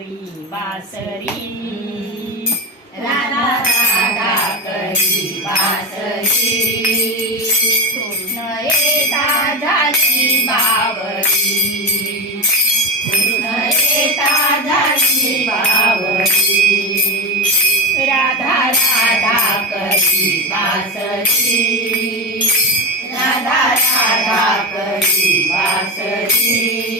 करी बासरी. राधा राधा करी बासरी. कृष्ण येता झाली बावरी. कृष्ण येता झाली बावरी. राधा राधा करी बासरी. राधा राधा करी बासरी.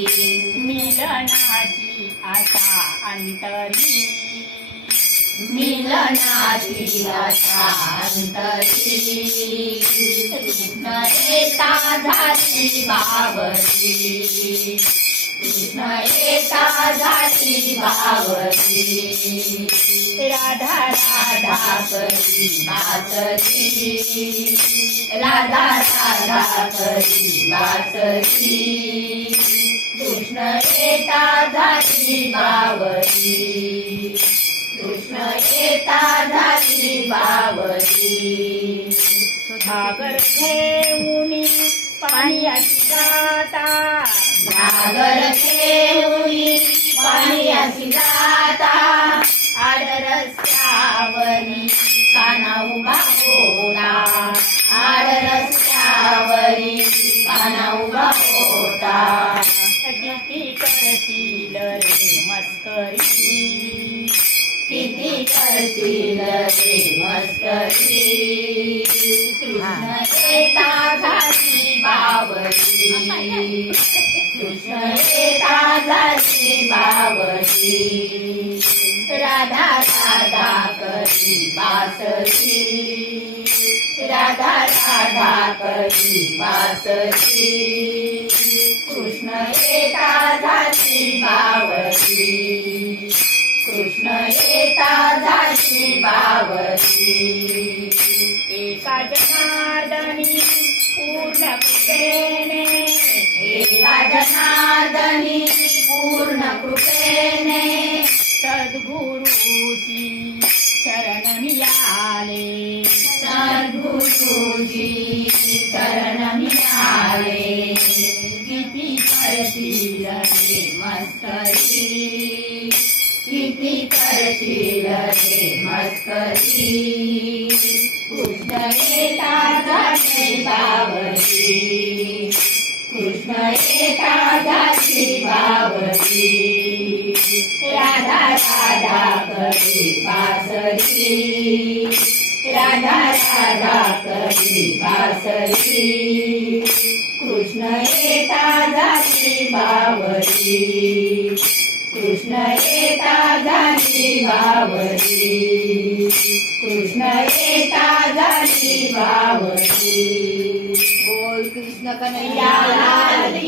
मिलनाची आशा अंतरी मिलनाची आशा अंतरी कृष्ण येता झाली बावरी कृष्ण येता झाली बावरी राधा राधा करी बासरी राधा राधा करी बासरी कृष्ण येता झाली बावरी कृष्ण येता झाली बावरी सुधाकर घेऊनी पाण्याची गाता नागर ठेवली किती करशील रे मस्करी. किती करशील रे मस्करी. कृष्ण येता झाली बावरी कृष्ण येता झाली बावरी राधा राधा करी बासरी. राधा राधा करी बासरी. येता झाली बावरी एका जनार्दनी पूर्ण कृपेने. एका जनार्दनी पूर्ण कृपेने. सद्गुरुची शरण मिळाले. सद्गुरुजी किती करशील रे मस्करी कृष्ण येता झाले बावरी कृष्ण येता झाली बावरी राधा राधा करी पासरी राधा राधा करी पासरी कृष्ण येता झाली बावरी कृष्ण बावरी कृष्ण येता झाली बावरी बोल कृष्ण कन्हैया.